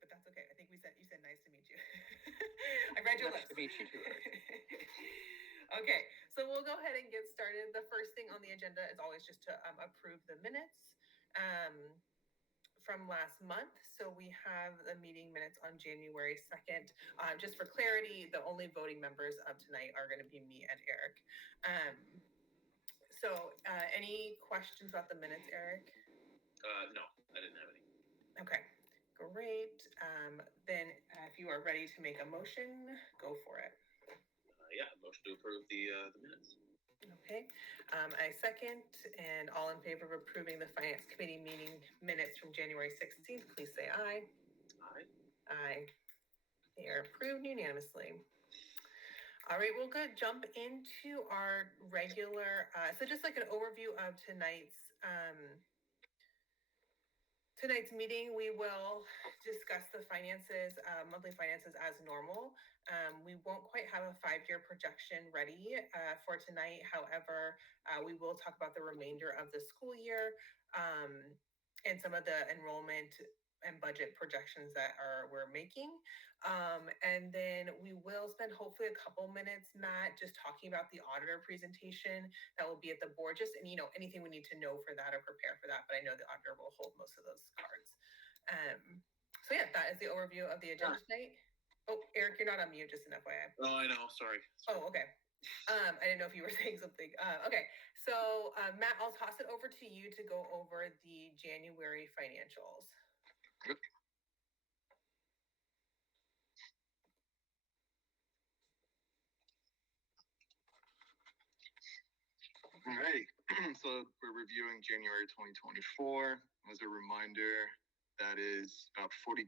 but that's okay. I think you said nice to meet you. I read your lips. Nice to meet you too. Okay, so we'll go ahead and get started. The first thing on the agenda is always just to approve the minutes from last month. So we have the meeting minutes on January 2nd. Just for clarity, the only voting members of tonight are going to be me and Eric. So any questions about the minutes, Eric? No, I didn't have any. Okay, great. Then if you are ready to make a motion, go for it. Yeah, motion to approve the minutes. Okay, I second, and all in favor of approving the Finance Committee meeting minutes from January 16th, please say aye. Aye. Aye. They are approved unanimously. All right, well, good. Jump into our regular, so just like an overview of tonight's meeting, we will discuss the finances, monthly finances as normal. We won't quite have a 5-year projection ready for tonight. However, we will talk about the remainder of the school year and some of the enrollment and budget projections that we're making. And then we will spend hopefully a couple minutes, Matt, just talking about the auditor presentation that will be at the board, just, and anything we need to know for that or prepare for that. But I know the auditor will hold most of those cards. So yeah, that is the overview of the agenda tonight. Oh, Eric, you're not on mute, just an FYI. Oh, I know. Sorry. Oh, okay. I didn't know if you were saying something. Okay, so Matt, I'll toss it over to you to go over the January financials. Yep. All right, so we're reviewing January 2024. As a reminder, that is about 42%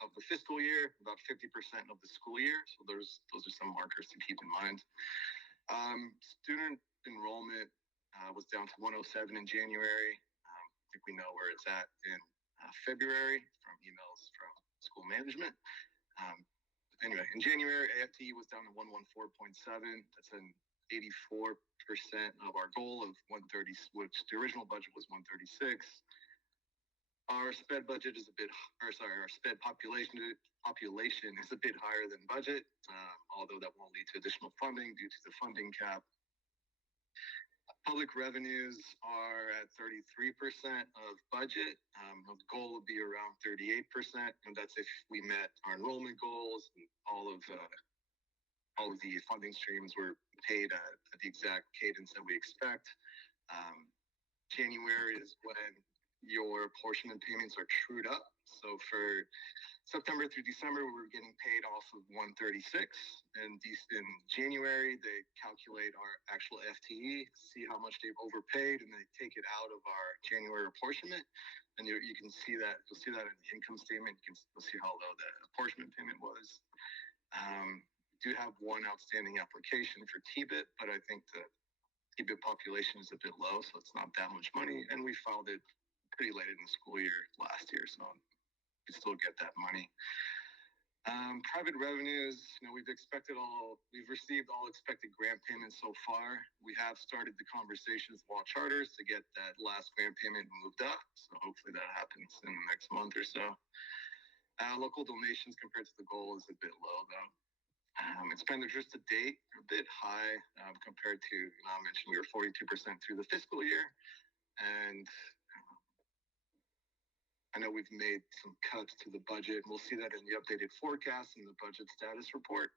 of the fiscal year, about 50% of the school year. So those are some markers to keep in mind. Student enrollment was down to 107 in January. I think we know where it's at in February from emails from school management. Anyway, in January, AFT was down to 114.7. That's an 84% of our goal of 130, which the original budget was 136. Our SPED budget is our SPED population is a bit higher than budget, although that won't lead to additional funding due to the funding cap. Public revenues are at 33% of budget. The goal would be around 38%, and that's if we met our enrollment goals and all of the funding streams were paid at the exact cadence that we expect. January is when your apportionment payments are trued up. So for September through December, we were getting paid off of 136. And in January, they calculate our actual FTE, see how much they've overpaid, and they take it out of our January apportionment. And you can see that, you'll see that in the income statement. You'll see how low the apportionment payment was. We do have one outstanding application for TBIT, but I think the TBIT population is a bit low, so it's not that much money. And we filed it pretty late in the school year last year, so we still get that money. Private revenues, we've received all expected grant payments so far. We have started the conversations with Wall Charters to get that last grant payment moved up. So hopefully that happens in the next month or so. Local donations compared to the goal is a bit low though. Expenditures to date are a bit high compared to, I mentioned we were 42% through the fiscal year. And I know we've made some cuts to the budget. We'll see that in the updated forecast and the budget status report.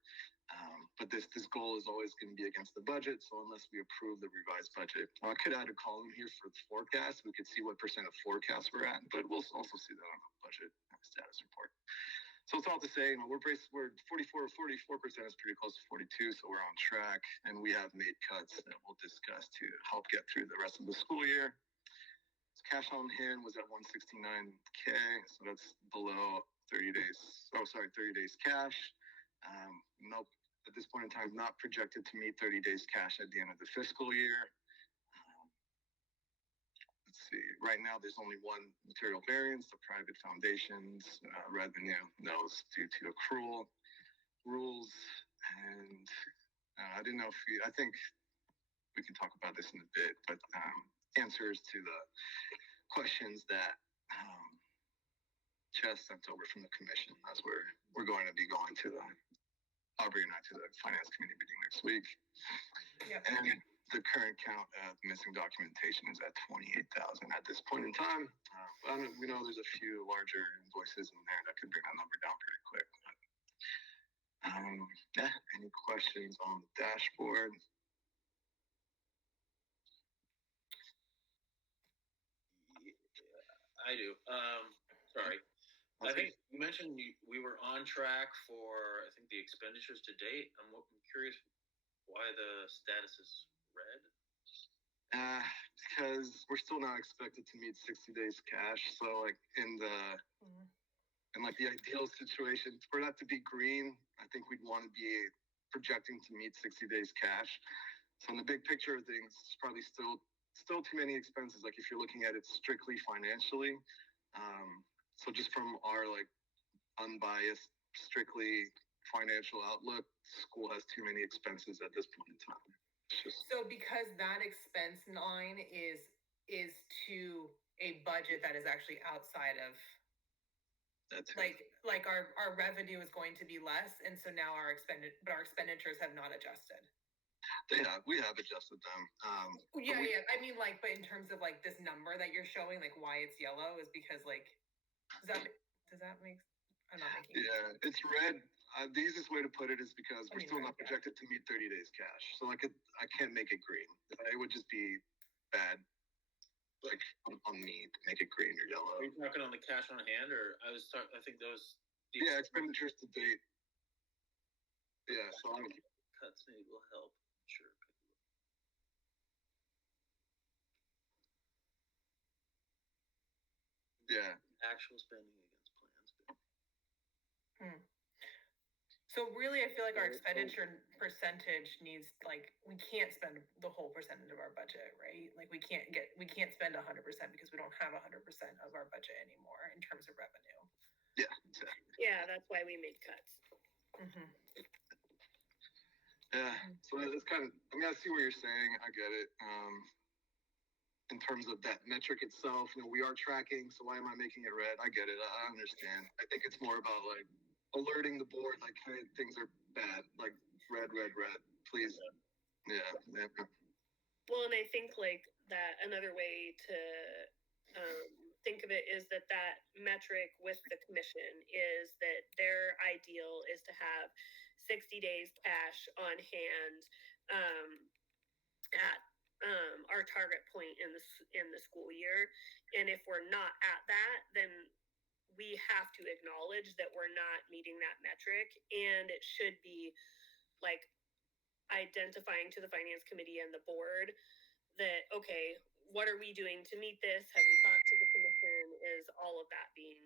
But this goal is always going to be against the budget. So unless we approve the revised budget, I could add a column here for the forecast. We could see what percent of forecast we're at, but we'll also see that on the budget status report. So it's all to say, we're 44% is pretty close to 42, so we're on track. And we have made cuts that we'll discuss to help get through the rest of the school year. Cash on hand was at 169K, so that's below 30 days. 30 days cash. Nope, at this point in time, not projected to meet 30 days cash at the end of the fiscal year. Let's see, right now there's only one material variance, the private foundations revenue, those due to accrual rules. And I didn't know I think we can talk about this in a bit, but answers to the questions that chest sent over from the commission as we're going to be going to Aubrey and I to the finance committee meeting next week. Yep. And the current count of missing documentation is at 28,000 at this point in time. We know there's a few larger invoices in there that could bring that number down pretty quick. Yeah, any questions on the dashboard? I do. Sorry. I think you mentioned we were on track for, I think, the expenditures to date. I'm curious why the status is red. Because we're still not expected to meet 60 days cash. So like in the ideal situation, for that to be green, I think we'd want to be projecting to meet 60 days cash. So in the big picture of things, it's probably still too many expenses. Like if you're looking at it strictly financially, so just from our like unbiased, strictly financial outlook, school has too many expenses at this point in time. So because that expense line is to a budget that is actually outside of, that's like our revenue is going to be less, and so now our expenditures have not adjusted. We have adjusted them. Yeah. I mean, like, but in terms of like this number that you're showing, like why it's yellow is because like, does that make? I'm not making. Yeah, it's red. The easiest way to put it is because we're still not projected to meet 30 days cash. So I can't make it green. It would just be bad, like on me to make it green or yellow. Are you talking on the cash on hand, or I think those. Yeah, expenditures to date. Yeah, so cuts maybe will help. Sure. Yeah. Actual spending against plans. So really, I feel like our expenditure percentage needs, like, we can't spend the whole percentage of our budget, right? Like we can't spend 100% because we don't have 100% of our budget anymore in terms of revenue. Yeah, exactly. Yeah, that's why we made cuts. Mm-hmm. Yeah, so it's kind of, I mean, I see what you're saying. I get it. In terms of that metric itself, we are tracking, so why am I making it red? I get it. I understand. I think it's more about like alerting the board, like, hey, things are bad, like red, please. Yeah. Well, and I think like that another way to think of it is that metric with the commission is that their ideal is to have 60 days cash on hand at our target point in the school year. And if we're not at that, then we have to acknowledge that we're not meeting that metric, and it should be like identifying to the finance committee and the board that, okay, what are we doing to meet this? Have we talked to the commission? Is all of that being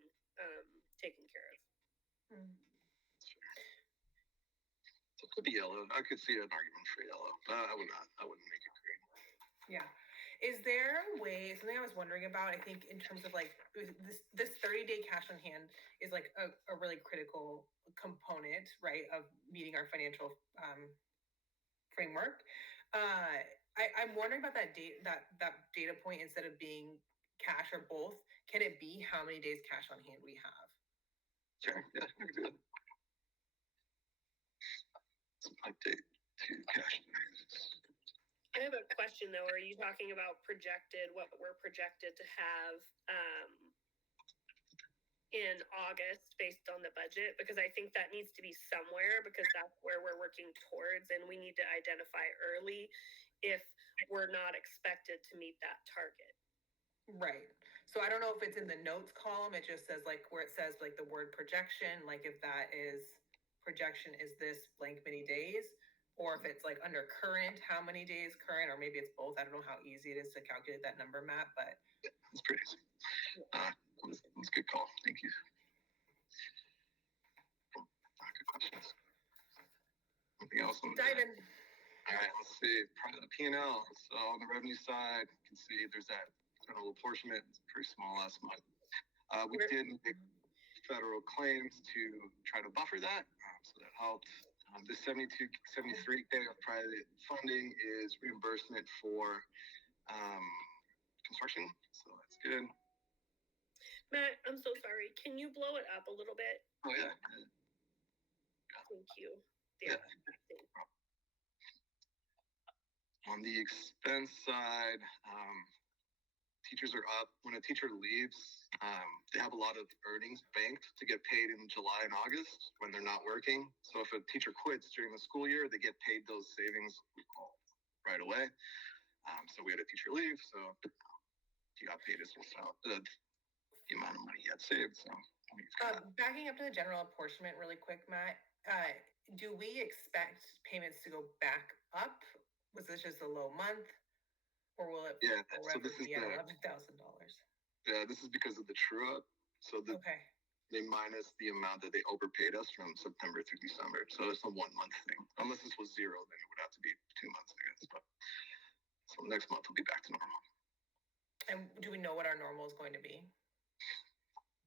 taken care of? So it could be yellow. I could see an argument for yellow, but I wouldn't make it green. Yeah. Is there a way, something I was wondering about, I think in terms of like this 30-day cash on hand is like a really critical component, right, of meeting our financial framework. I'm wondering about that data point. Instead of being cash or both, can it be how many days cash on hand we have? Sure, yeah, I can do that. Some update to cash. I have a question though. Are you talking about what we're projected to have in August based on the budget? Because I think that needs to be somewhere, because that's where we're working towards, and we need to identify early if we're not expected to meet that target. Right. So I don't know if it's in the notes column. It just says like where it says like the word projection, like if that is projection is this blank many days, or if it's like under current, how many days current, or maybe it's both. I don't know how easy it is to calculate that number, Matt, but yeah, that's pretty easy. That's a good call. Thank you. Good questions. Anything else? Dive in. All right, let's see. Part of the P&L. So on the revenue side, you can see there's that federal apportionment. It's pretty small last month. We did make federal claims to try to buffer that, so that helped. The 73K of private funding is reimbursement for construction, so that's good. Matt, I'm so sorry. Can you blow it up a little bit? Oh yeah. Thank you. Yeah. On the expense side, teachers are up. When a teacher leaves, they have a lot of earnings banked to get paid in July and August when they're not working. So if a teacher quits during the school year, they get paid those savings right away. So we had a teacher leave, so he got paid his the amount of money he had saved. So backing up to the general apportionment really quick, Matt, do we expect payments to go back up? Was this just a low month? Or will it forever be at $11,000? Yeah, this is because of the true up. So they minus the amount that they overpaid us from September through December. So it's a 1 month thing. Unless this was zero, then it would have to be 2 months, I guess. But so next month will be back to normal. And do we know what our normal is going to be?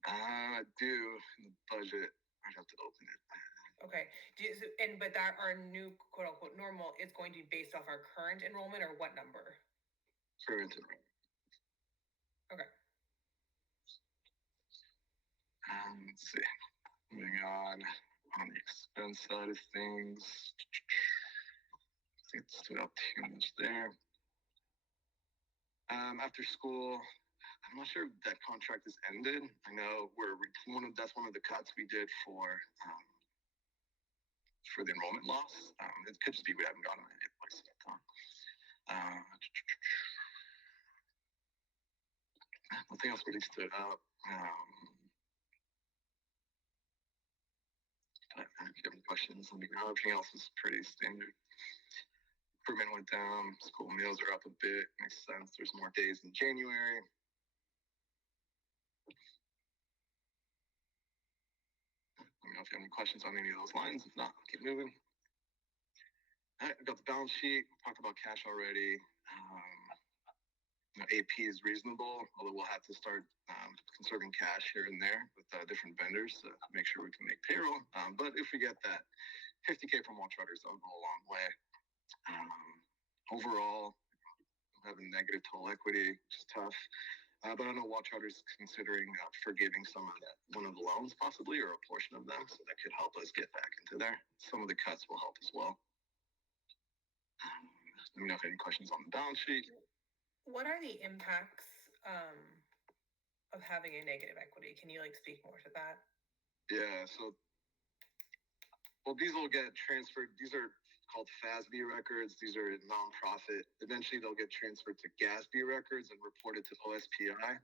I do in the budget. I'd have to open it. Okay. But that our new quote unquote normal is going to be based off our current enrollment or what number? Current enrollment. Okay. Let's see. Moving on the expense side of things. I think it stood out too much there. After school, I'm not sure if that contract is ended. I know that's one of the cuts we did for the enrollment loss. It could just be we haven't gotten any invoice yet. Nothing else really stood out. But if you have any questions, let me know. Everything else is pretty standard. Recruitment went down. School meals are up a bit. Makes sense. There's more days in January. Let me know if you have any questions on any of those lines. If not, I'll keep moving. All right, I've got the balance sheet. Talked about cash already. AP is reasonable, although we'll have to start conserving cash here and there with different vendors to make sure we can make payroll. But if we get that $50K from Wall Charters, that'll go a long way. Overall, we have a negative total equity, which is tough. But I know Wall Charters considering forgiving some of that, one of the loans possibly, or a portion of them, so that could help us get back into there. Some of the cuts will help as well. Let me know if you have any questions on the balance sheet. What are the impacts of having a negative equity? Can you speak more to that? Yeah, so these will get transferred. These are called FASB records. These are nonprofit. Eventually, they'll get transferred to GASB records and reported to OSPI.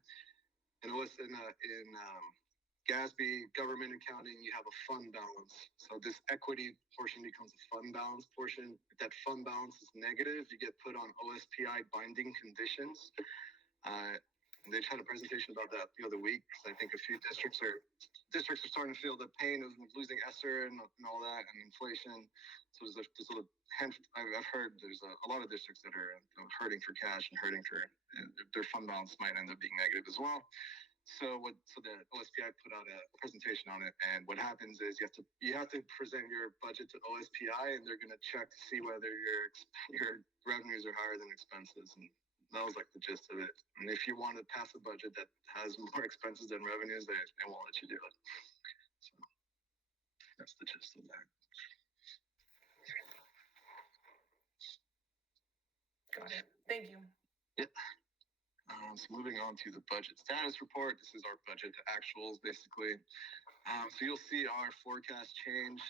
And in GASB government accounting, you have a fund balance. So this equity portion becomes a fund balance portion. If that fund balance is negative, you get put on OSPI binding conditions. They just had a presentation about that the other week. I think a few districts are starting to feel the pain of losing ESSER and all that, and inflation. So I've heard there's a lot of districts that are hurting for cash and hurting for their fund balance might end up being negative as well. So the OSPI put out a presentation on it, and what happens is you have to present your budget to OSPI, and they're going to check to see whether your revenues are higher than expenses, and that was the gist of it. And if you want to pass a budget that has more expenses than revenues, they won't let you do it. So that's the gist of that. Got it. Thank you. Yep. So moving on to the budget status report. This is our budget to actuals, basically. So you'll see our forecast changed.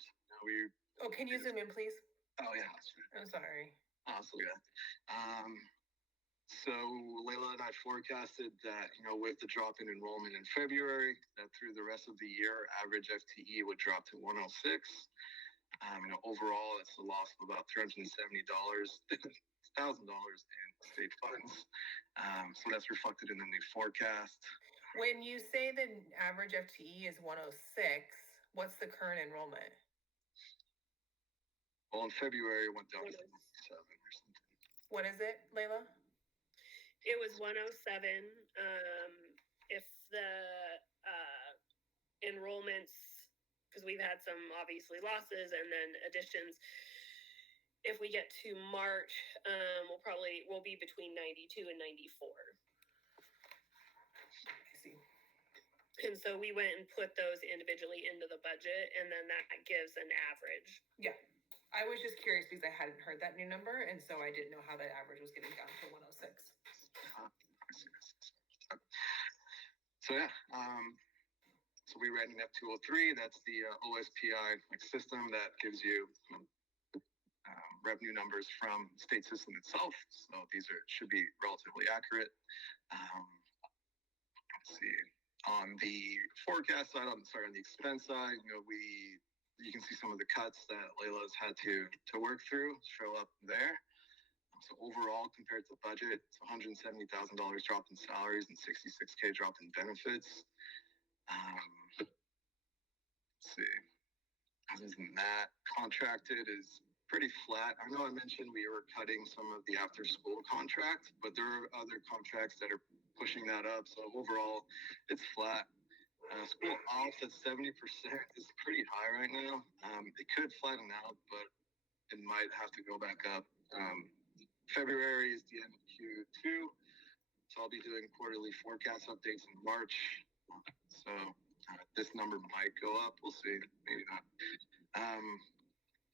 Can you zoom in, please? Oh yeah, that's right. I'm sorry. Oh, so yeah. So Layla and I forecasted that, with the drop in enrollment in February, that through the rest of the year, average FTE would drop to 106. Overall, it's a loss of about $370,000 in state funds. So that's reflected in the new forecast. When you say the average FTE is 106, what's the current enrollment? Well, in February, it went down to 107 or something. What is it, Layla? It was 107. If the enrollments, because we've had some obviously losses and then additions, if we get to March, we'll be between 92 and 94. I see. And so we went and put those individually into the budget, and then that gives an average. Yeah, I was just curious because I hadn't heard that new number, and so I didn't know how that average was getting down to 106. So yeah, so we ran an F203. That's the OSPI system that gives you revenue numbers from the state system itself. So these should be relatively accurate. Let's see. On the forecast side, on the expense side, you can see some of the cuts that Layla's had to work through show up there. So overall, compared to budget, it's $170,000 drop in salaries and $66K drop in benefits. Let's see. Other than that, contracted is pretty flat. I know I mentioned we were cutting some of the after-school contract, but there are other contracts that are pushing that up. So overall, it's flat. School off at 70% is pretty high right now. It could flatten out, but it might have to go back up. February is the end of Q2, so I'll be doing quarterly forecast updates in March. So this number might go up. We'll see. Maybe not.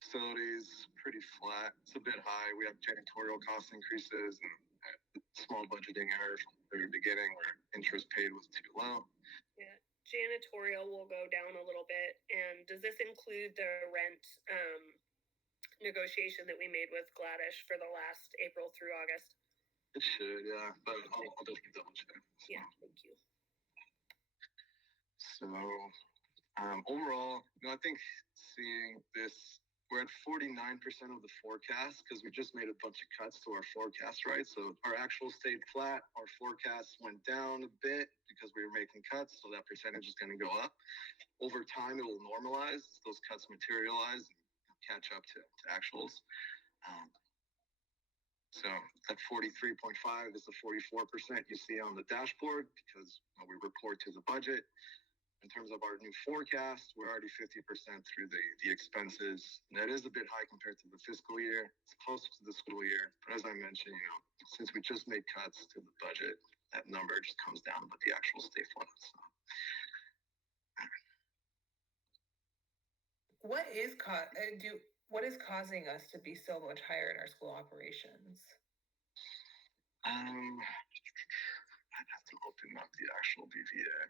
Facilities pretty flat. It's a bit high. We have janitorial cost increases and small budgeting error from the very beginning where interest paid was too low. Yeah, janitorial will go down a little bit. And does this include the rent negotiation that we made with Gladish for the last April through August? It should, yeah, but I'll definitely double check. Yeah, thank you. So overall, I think seeing this, we're at 49% of the forecast because we just made a bunch of cuts to our forecast, right? So our actual stayed flat, our forecast went down a bit because we were making cuts, so that percentage is going to go up. Over time, it will normalize as those cuts materialize and catch up to actuals. So that 43.5 is the 44% you see on the dashboard because we report to the budget. In terms of our new forecast, we're already 50% through the expenses. And that is a bit high compared to the fiscal year. It's closer to the school year. But as I mentioned, since we just made cuts to the budget, that number just comes down, but the actual stay flat. So. What is causing us to be so much higher in our school operations? I'd have to open up the actual BVA.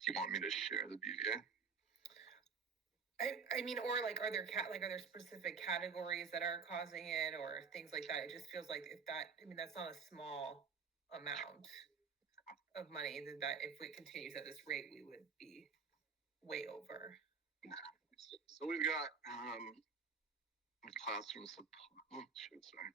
Do you want me to share the BVA? I mean, or like, are there specific categories that are causing it, or things like that? It just feels like that's not a small amount of money. That if it continues at this rate, we would be way over. So we've got classroom supply. Oh shoot, sorry.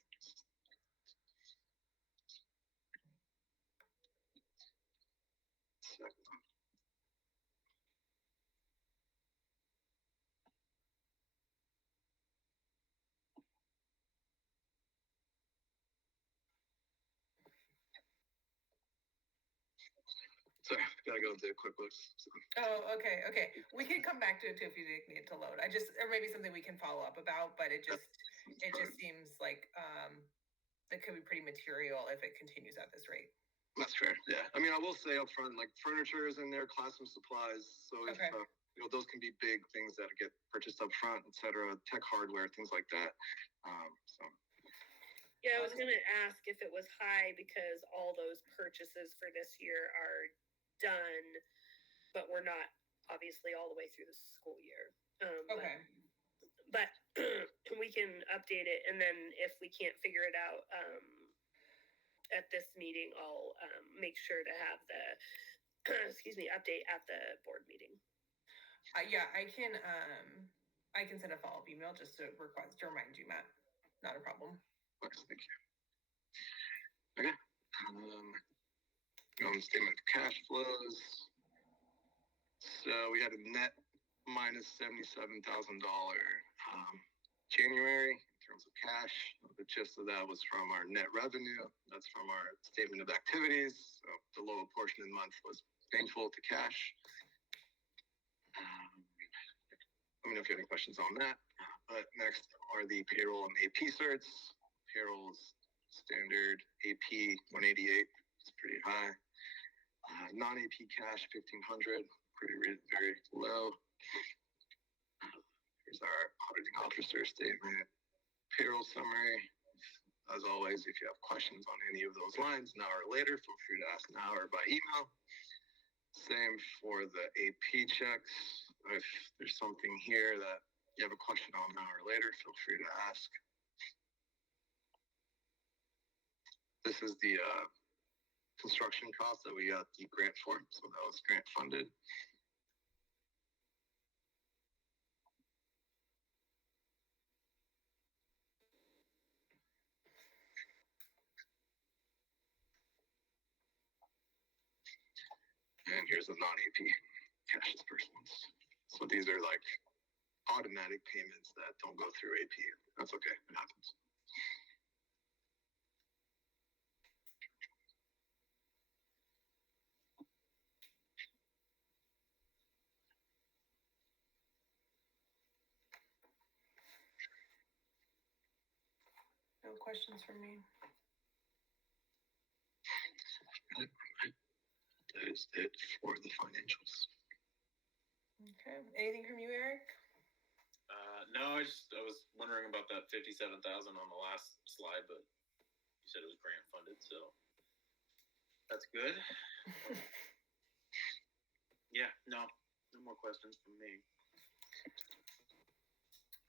Sorry, gotta go do QuickBooks. So. Oh, okay. We can come back to it too if you need it to load. Or maybe something we can follow up about, but it just seems like that could be pretty material if it continues at this rate. That's fair. Yeah, I mean, I will say up front, like furniture is in there, classroom supplies. So if those can be big things that get purchased up front, etc. Tech hardware, things like that. So. Yeah, I was going to ask if it was high because all those purchases for this year are done, but we're not obviously all the way through the school year. Okay. But we can update it, and then if we can't figure it out at this meeting, I'll make sure to have the update at the board meeting. Yeah, I can send a follow-up email just to remind you, Matt. Not a problem. Thank you. Okay. Go on the statement of cash flows. So we had a net minus $77,000 January in terms of cash. The gist of that was from our net revenue. That's from our statement of activities. So the lower portion of the month was painful to cash. let me know if you have any questions on that. But next are the payroll and AP certs. Payroll's standard AP 188. It's pretty high. Non-AP cash 1,500. Very low. Here's our auditing officer statement. Payroll summary. As always, if you have questions on any of those lines now or later, feel free to ask now or by email. Same for the AP checks. If there's something here that you have a question on now or later, feel free to ask. This is the construction cost that we got the grant for, so that was grant funded. And here's the non-AP cash disbursements. So these are like automatic payments that don't go through AP. That's okay, it happens. No questions from me. That is it for the financials. Okay. Anything from you, Eric? No, I was wondering about that 57,000 on the last slide, but you said it was grant funded, so that's good. Yeah, no more questions from me.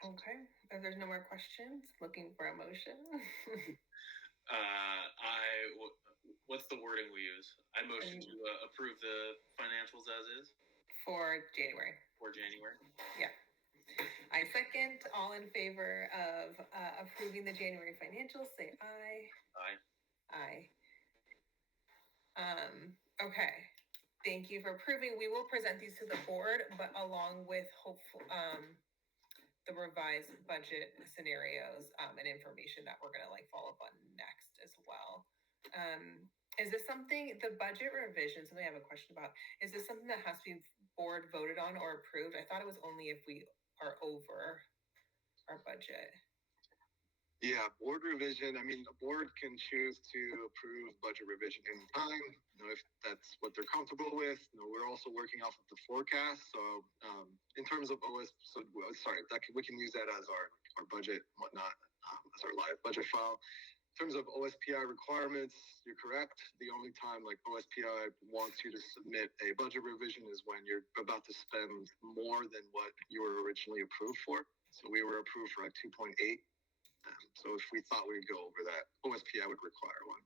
Okay. If there's no more questions, looking for a motion. What's the wording we use? I motion to approve the financials as is For January. Yeah. I second. All in favor of approving the January financials, say aye. Aye. Okay. Thank you for approving. We will present these to the board, but along with the revised budget scenarios and information that we're gonna follow up on next as well. Is this something, the budget revision, something I have a question about, is this something that has to be board voted on or approved? I thought it was only if we are over our budget. Yeah, board revision. I mean, the board can choose to approve budget revision anytime, if that's what they're comfortable with. We're also working off of the forecast. So in terms of we can use that as our budget and whatnot, as our live budget file. In terms of OSPI requirements, you're correct. The only time OSPI wants you to submit a budget revision is when you're about to spend more than what you were originally approved for. So we were approved for 2.8. So if we thought we'd go over that, OSPI would require one.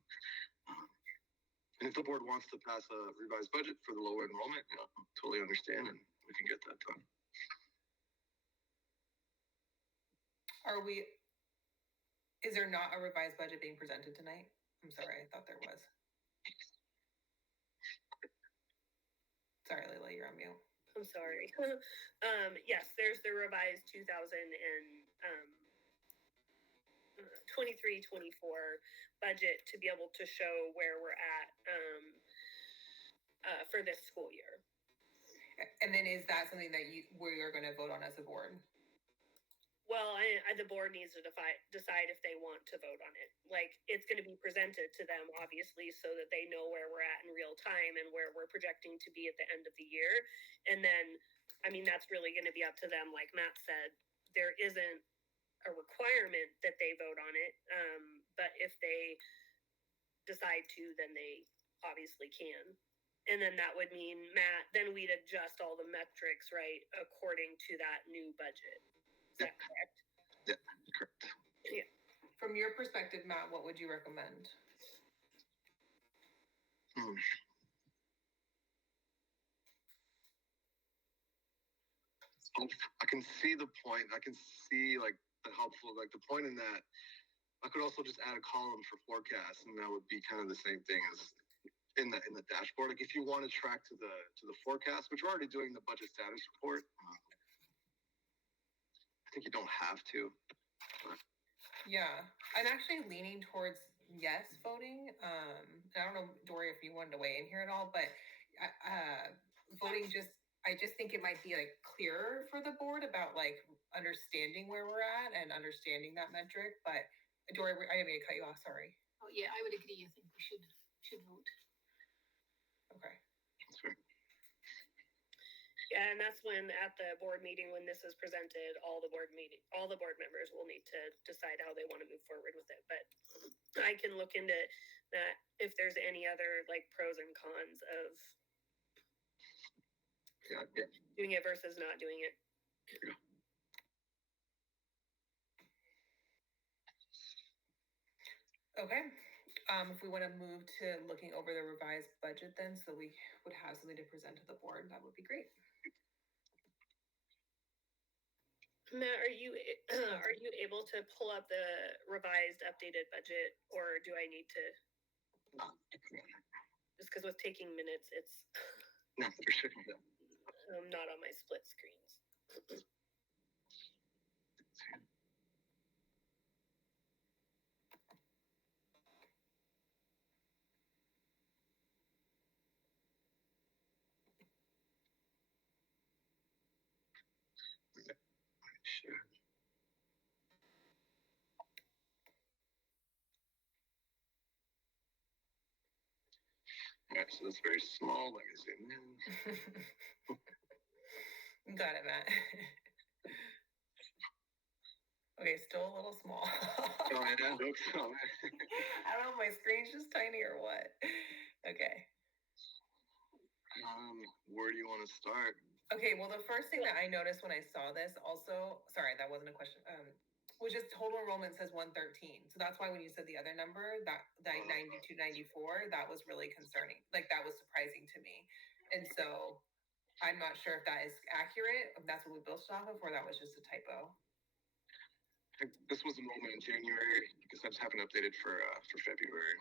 And if the board wants to pass a revised budget for the lower enrollment, totally understand, and we can get that done. Is there not a revised budget being presented tonight? I'm sorry, I thought there was. Sorry, Layla, you're on mute. I'm sorry. Yes, there's the revised 23-24 budget to be able to show where we're at for this school year. And then is that something that we are going to vote on as a board? Well, the board needs to decide if they want to vote on it. It's going to be presented to them, obviously, so that they know where we're at in real time and where we're projecting to be at the end of the year. And then, that's really going to be up to them. Like Matt said, there isn't a requirement that they vote on it. But if they decide to, then they obviously can. And then that would mean, Matt, then we'd adjust all the metrics, right, according to that new budget. Is that correct? Yeah, correct. Yeah. From your perspective, Matt, what would you recommend? I can see the point. I can see the helpful, the point in that. I could also just add a column for forecast, and that would be kind of the same thing as in the dashboard. If you want to track to the forecast, which we're already doing the budget status report. I think you don't have to. Yeah, I'm actually leaning towards yes voting. I don't know, Dory, if you wanted to weigh in here at all, but voting just I just think it might be like clearer for the board about like understanding where we're at and understanding that metric. But Dory, I didn't mean to cut you off. Sorry. Oh, yeah, I would agree. I think we should vote. Okay. That's fair. Yeah, and that's when at the board meeting, when this is presented, all the board members will need to decide how they want to move forward with it. But I can look into that if there's any other like pros and cons of Yeah. doing it versus not doing it. Okay. If we want to move to looking over the revised budget then, so we would have something to present to the board, that would be great. Matt, are you able to pull up the revised updated budget, or do I need to? Just because with taking minutes, it's No, for sure. not on my split screens. Sure. Alright, so that's very small, like I said. Got it, Matt. Okay, still a little small. Oh, yeah, looks so. I don't know if my screen's just tiny or what. Okay. Where do you want to start? Okay, well, the first thing that I noticed when I saw this also, sorry, that wasn't a question, was just total enrollment says 113. So that's why when you said the other number, that 92, 94, that was really concerning. Like that was surprising to me. And so I'm not sure if that is accurate, if that's what we built off of, or that was just a typo. This was enrollment in January because I just haven't updated for February.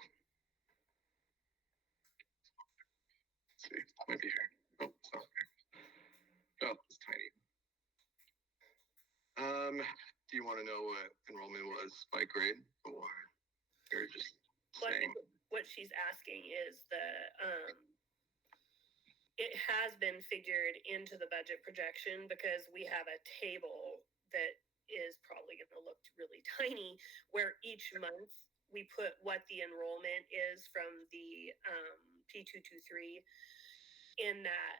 Let's see, it might be here. Oh, it's not here. Oh, it's tiny. Do you want to know what enrollment was by grade, or you're just saying? What she's asking is it has been figured into the budget projection because we have a table that is probably going to look really tiny, where each month we put what the enrollment is from the P223 in that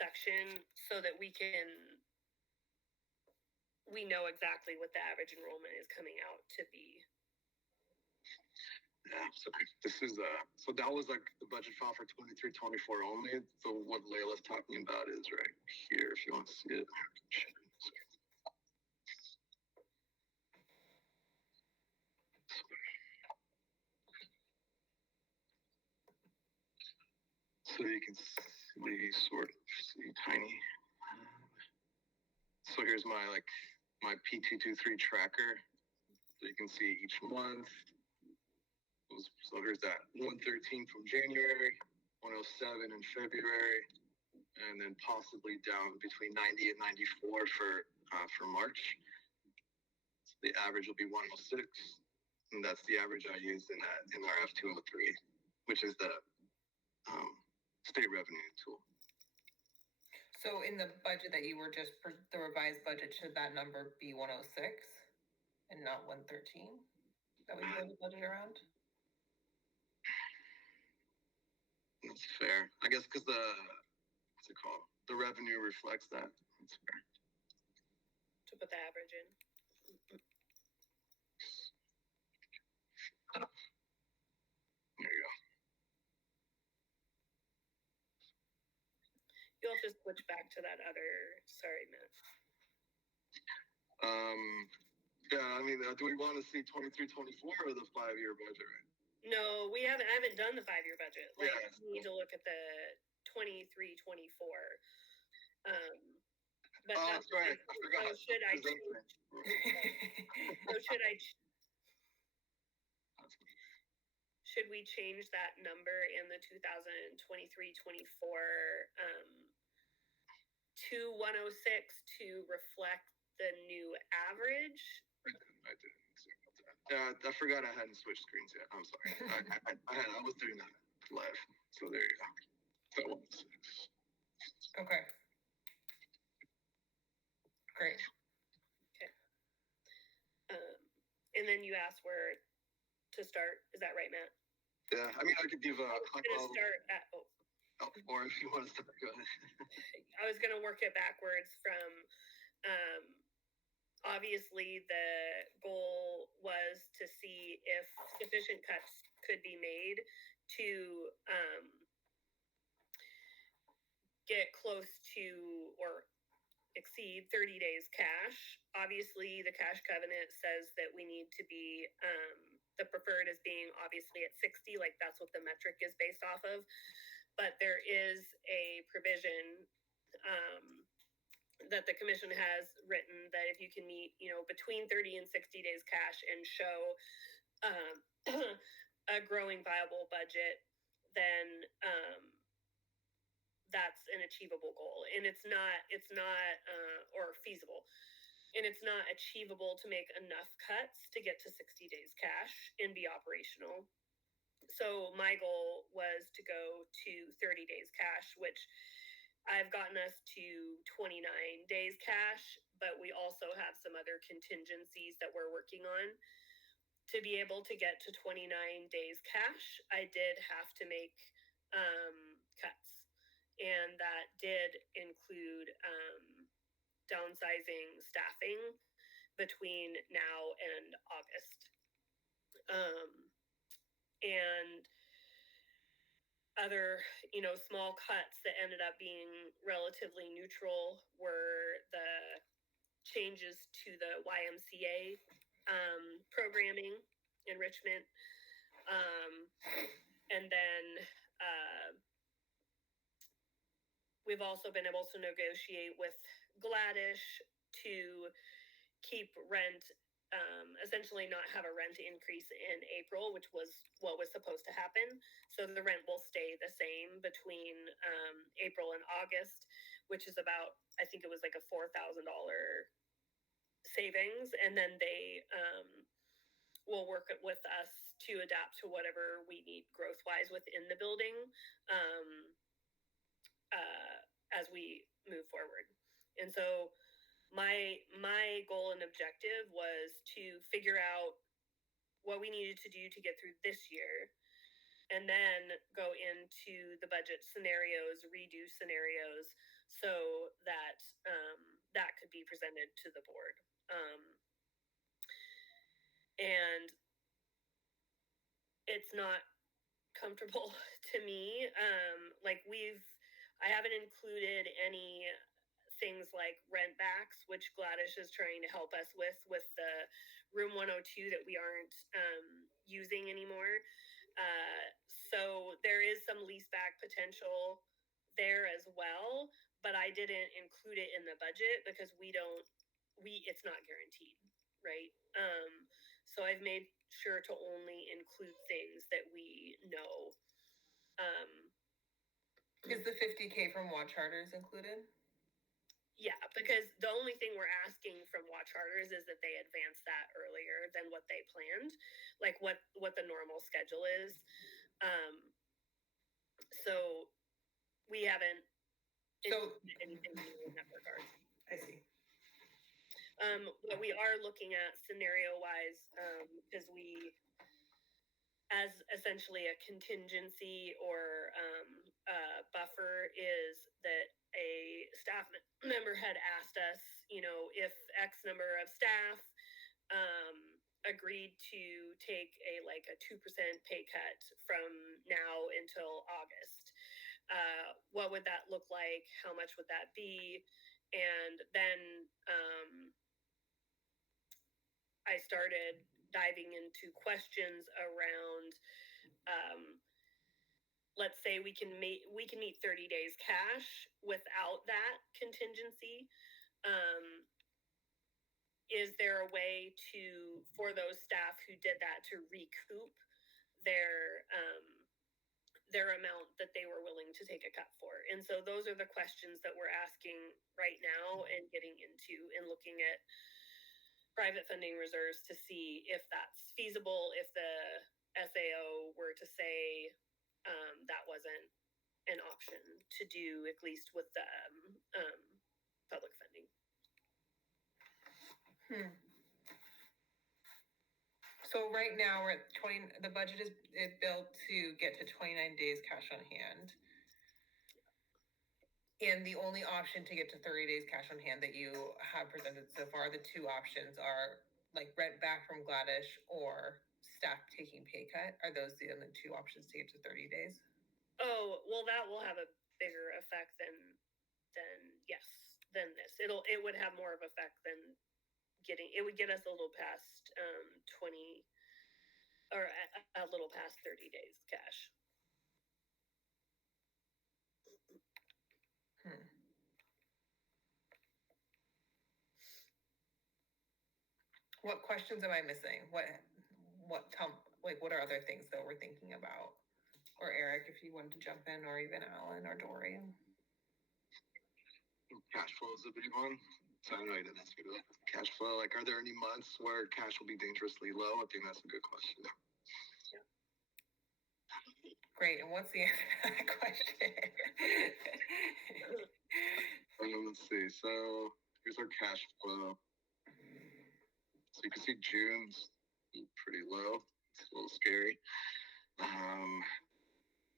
section, so that we know exactly what the average enrollment is coming out to be. Yeah, so this is so that was like the budget file for 23-24 only. So what Layla's talking about is right here, if you want to see it. So you can see sort of see tiny. So here's my P223 tracker. So you can see each month. So here's that 113 from January, 107 in February, and then possibly down between 90 and 94 for March. So the average will be 106, and that's the average I used in our F203, which is the state revenue tool. So in the budget that you were just, the revised budget, should that number be 106 and not 113? That we build the budget around? That's fair. I guess because what's it called? The revenue reflects that. That's fair. To put the average in. There you go. You'll have to switch back to that other. Sorry, Matt. Yeah, I mean, do we want to see 23-24 or the 5-year budget? Right? No, I haven't done the 5-year budget. Like, Yeah. we need to look at the 23-24. But that's right. I forgot. So should I change? Should we change that number in the 2023-24 to 106 to reflect the new average? I didn't. I forgot I hadn't switched screens yet. I'm sorry. I was doing that live. So there you go. That 106. to start. Is that right, Matt? Yeah, I mean, I could give a high We're gonna level, start at, or if you want to start, go ahead. I was gonna work it backwards from, obviously the goal was to see if sufficient cuts could be made to, get close to or exceed 30 days cash. Obviously, the cash covenant says that we need to be, the preferred as being obviously at 60, like that's what the metric is based off of. But there is a provision that the commission has written that if you can meet, between 30 and 60 days cash and show a growing viable budget, then that's an achievable goal. And it's not or feasible. And it's not achievable to make enough cuts to get to 60 days cash and be operational. So my goal was to go to 30 days cash, which I've gotten us to 29 days cash, but we also have some other contingencies that we're working on. To be able to get to 29 days cash, I did have to make cuts. And that did include downsizing staffing between now and August. And other, small cuts that ended up being relatively neutral were the changes to the YMCA programming enrichment. And then we've also been able to negotiate with Gladish to keep rent, essentially not have a rent increase in April, which was what was supposed to happen. So the rent will stay the same between April and August, which is about, I think it was like a $4,000 savings. And then they will work with us to adapt to whatever we need growth-wise within the building as we move forward. And so my goal and objective was to figure out what we needed to do to get through this year, and then go into the budget scenarios, redo scenarios, so that that could be presented to the board. And it's not comfortable to me. I haven't included any things like rent backs, which Gladish is trying to help us with the room 102 that we aren't using anymore. So there is some lease back potential there as well, but I didn't include it in the budget because it's not guaranteed, right? So I've made sure to only include things that we know. Is the 50K from Watch Charters included? Yeah, because the only thing we're asking from Watch Charters is that they advance that earlier than what they planned, like what the normal schedule is. So we haven't included anything new in that regard. I see. What we are looking at scenario-wise, because we, as essentially a contingency or buffer, is that a staff member had asked us, if X number of staff agreed to take a 2% pay cut from now until August. What would that look like? How much would that be? And then I started diving into questions around, let's say we can meet 30 days cash without that contingency. Is there a way for those staff who did that to recoup their amount that they were willing to take a cut for? And so those are the questions that we're asking right now and getting into and looking at private funding reserves to see if that's feasible, if the SAO were to say that wasn't an option to do, at least with the public funding. So right now we're at 20, the budget is built to get to 29 days cash on hand. And the only option to get to 30 days cash on hand that you have presented so far, the two options are like rent back from Gladish or staff taking pay cut. Are those the only two options to get to 30 days? Oh, well, that will have a bigger effect than this. It would have more of effect than it would get us a little past 20 or a little past 30 days cash. What questions am I missing? What are other things that we're thinking about? Or Eric, if you wanted to jump in, or even Alan or Dory. Cash flow is a big one. So I know you didn't ask me about cash flow. Like, are there any months where cash will be dangerously low? I think that's a good question. Great. And what's the answer to that question? Let's see. So here's our cash flow. So you can see June's pretty low. It's a little scary.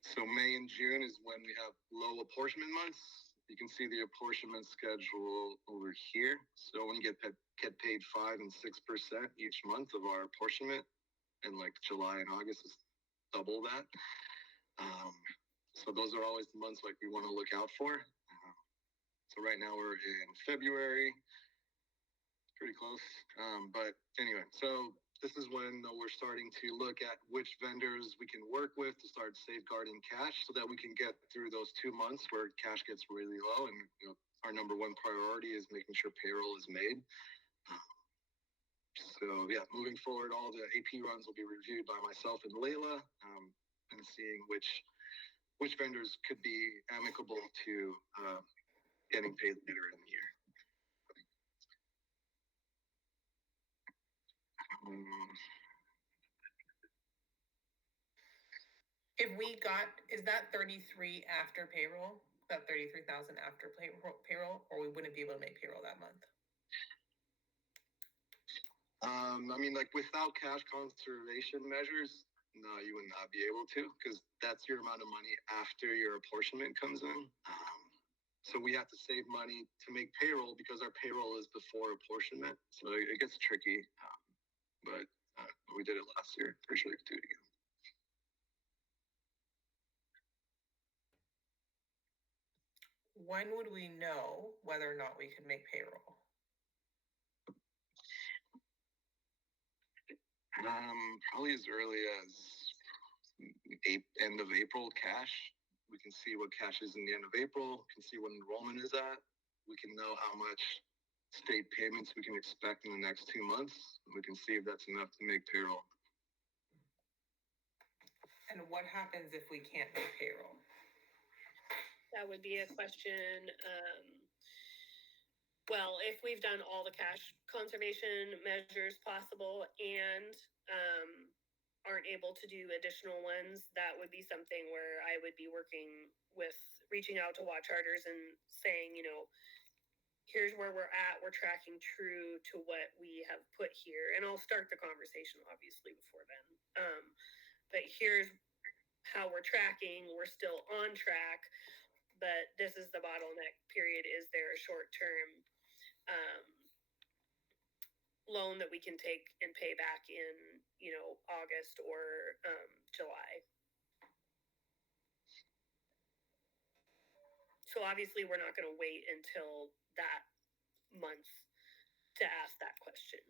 So May and June is when we have low apportionment months. You can see the apportionment schedule over here. So when you get paid 5 and 6% each month of our apportionment, and like July and August is double that. So those are always the months like we want to look out for. So right now we're in February, pretty close. But anyway, so this is when we're starting to look at which vendors we can work with to start safeguarding cash so that we can get through those 2 months where cash gets really low. And our number one priority is making sure payroll is made. So yeah, moving forward, all the AP runs will be reviewed by myself and Layla, and seeing which vendors could be amicable to getting paid later in the year. Is that 33 after payroll? That 33,000 after payroll, or we wouldn't be able to make payroll that month? I mean, like without cash conservation measures, no, you would not be able to, because that's your amount of money after your apportionment comes in. So we have to save money to make payroll because our payroll is before apportionment. So it gets tricky, but we did it last year. Pretty sure we could do it again. When would we know whether or not we could make payroll? Probably as early as end of April cash. We can see what cash is in the end of April, can see what enrollment is at. We can know how much state payments we can expect in the next 2 months. We can see if that's enough to make payroll. And what happens if we can't make payroll? That would be a question. Well, if we've done all the cash conservation measures possible and aren't able to do additional ones, that would be something where I would be reaching out to watch charters and saying, here's where we're at. We're tracking true to what we have put here. And I'll start the conversation, obviously, before then. But here's how we're tracking. We're still on track, but this is the bottleneck period. Is there a short-term loan that we can take and pay back in, August or July? So obviously we're not going to wait until that month to ask that question.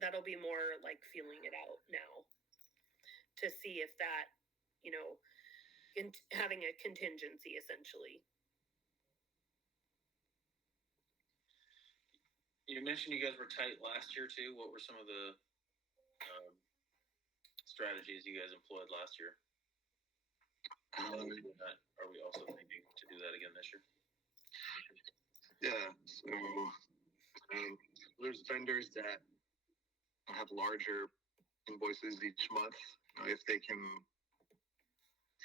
That'll be more like feeling it out now to see if that, having a contingency essentially. You mentioned you guys were tight last year too. What were some of the strategies you guys employed last year? Are we also thinking to do that again this year? Yeah. So there's vendors that have larger invoices each month. If they can,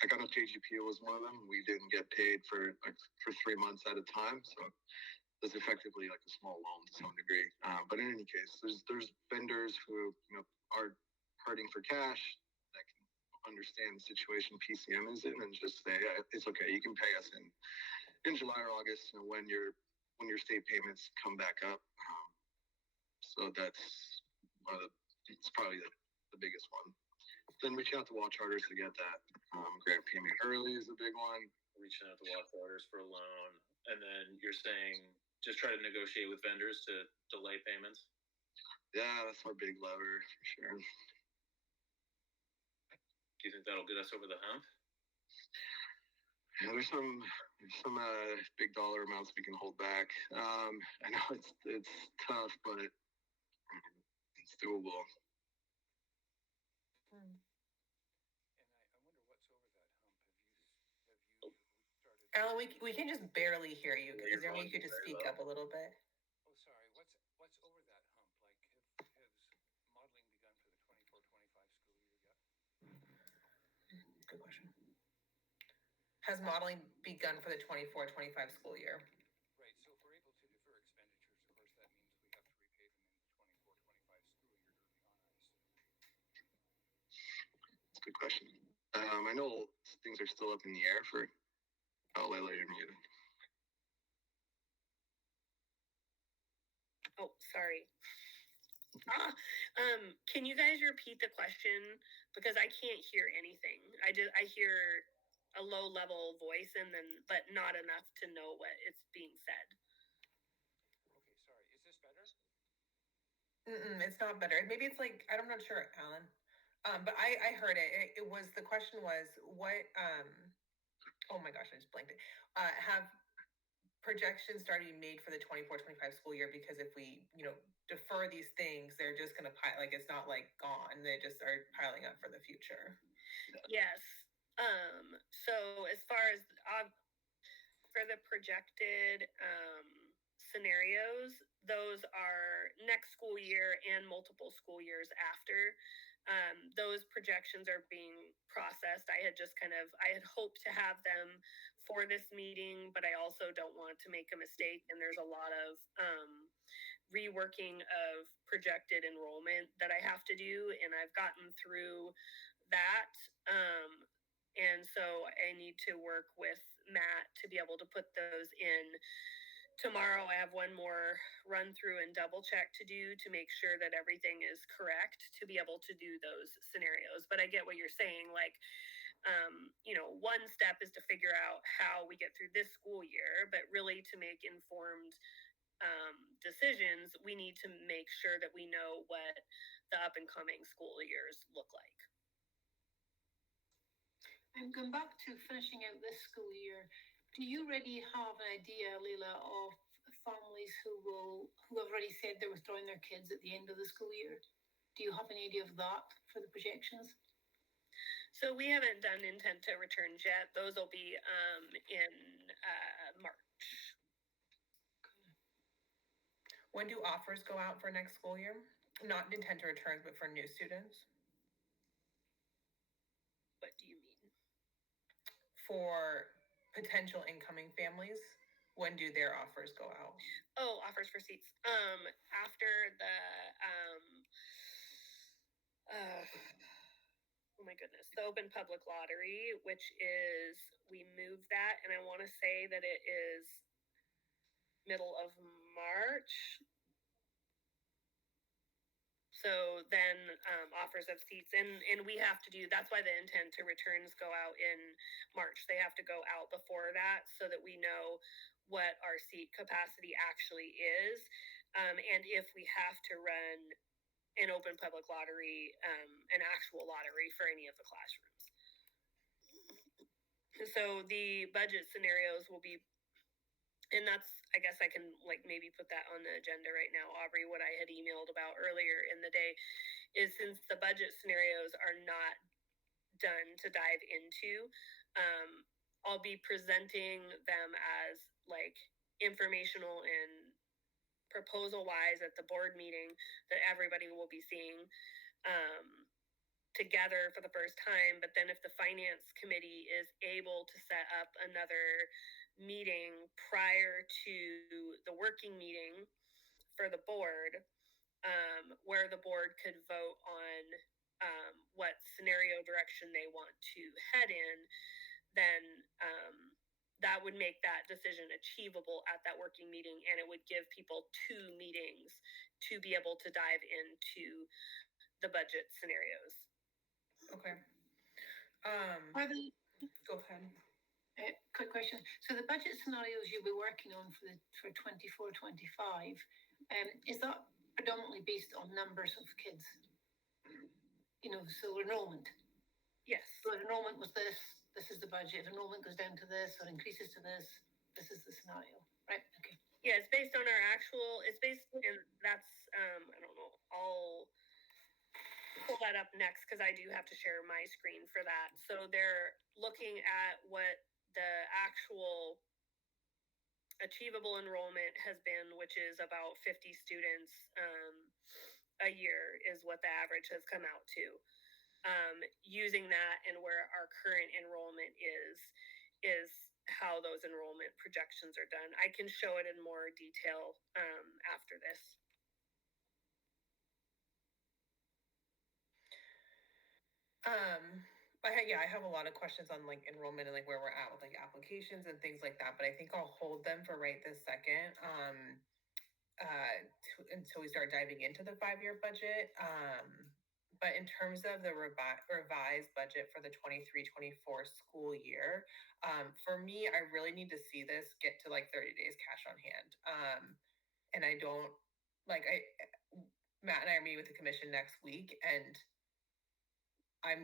like I know JGP was one of them. We didn't get paid for 3 months at a time. So is effectively like a small loan to some degree. But in any case, there's vendors who are hurting for cash that can understand the situation PCM is in and just say, yeah, it's okay, you can pay us in July or August, when your state payments come back up. So that's it's probably the biggest one. Then reaching out to wall charters to get that grant payment early is a big one. Reaching out to wall charters for a loan, and then you're saying just try to negotiate with vendors to delay payments. Yeah, that's our big lever for sure. Do you think that'll get us over the hump? Yeah, there's some big dollar amounts we can hold back. I know it's tough, but it's doable. Hmm. And I wonder what's over that hump. Have you Alan, we can just barely hear you. Yeah, Is there any way you could just very speak low. up a little bit? Oh, sorry. What's over that hump? Like, has modeling begun for the 24-25 school year yet? Good question. Has modeling begun for the 24-25 school year? Right. So if we're able to defer expenditures, of course, that means we have to repay them in the 24-25 school year early on, I assume. It's a good question. I know things are still up in the air for. Oh, Layla, you're muted. Oh, sorry. Can you guys repeat the question, because I can't hear anything. I hear a low level voice but not enough to know what is being said. Okay, sorry. Is this better? It's not better. Maybe it's like, I'm not sure, Alan. But I heard it. It was, the question was what, oh my gosh, I just blanked it. Have projections started being made for the 24-25 school year, because if we, defer these things, they're just going to pile, like, it's not like gone. They just are piling up for the future. Yes. So as far as for the projected scenarios, those are next school year and multiple school years after. Those projections are being processed. I had hoped to have them for this meeting, but I also don't want to make a mistake. And there's a lot of reworking of projected enrollment that I have to do, and I've gotten through that. And so I need to work with Matt to be able to put those in. Tomorrow I have one more run through and double check to do to make sure that everything is correct to be able to do those scenarios. But I get what you're saying. Like, one step is to figure out how we get through this school year, but really to make informed decisions, we need to make sure that we know what the up and coming school years look like. And going back to finishing out this school year, do you already have an idea, Leila, of families who have already said they're withdrawing their kids at the end of the school year? Do you have an idea of that for the projections? So we haven't done intent to returns yet. Those will be in March. When do offers go out for next school year? Not intent to returns, but for new students? What do you mean? For potential incoming families, when do their offers go out? Oh, offers for seats. After the oh my goodness, the open public lottery, which is, we moved that, and I want to say that it is middle of March. So then offers of seats, and we have to do, that's why the intent to returns go out in March. They have to go out before that so that we know what our seat capacity actually is, and if we have to run an open public lottery, an actual lottery for any of the classrooms. So the budget scenarios will be, and that's, I guess I can maybe put that on the agenda right now, Aubrey. What I had emailed about earlier in the day is, since the budget scenarios are not done to dive into, I'll be presenting them as informational and proposal wise at the board meeting that everybody will be seeing together for the first time. But then if the finance committee is able to set up another meeting prior to the working meeting for the board, where the board could vote on what scenario direction they want to head in, then that would make that decision achievable at that working meeting, and it would give people 2 meetings to be able to dive into the budget scenarios. Okay. Are the, Go ahead. quick question. So the budget scenarios you'll be working on for 24-25, is that predominantly based on numbers of kids? You know, so enrollment. Yes. So if enrollment was this is the budget. If enrollment goes down to this or increases to this is the scenario, right? Okay. Yeah, it's based on our actual, it's based, and that's, I don't know, I'll pull that up next because I do have to share my screen for that. So they're looking at what the actual achievable enrollment has been, which is about 50 students a year is what the average has come out to. Using that and where our current enrollment is how those enrollment projections are done. I can show it in more detail after this. I have a lot of questions on like enrollment and like where we're at with like applications and things like that, but I think I'll hold them for right this second. Until we start diving into the 5-year budget. But in terms of the revised budget for the 23-24 school year, for me, I really need to see this get to like 30 days cash on hand. And I don't like Matt and I are meeting with the commission next week, and I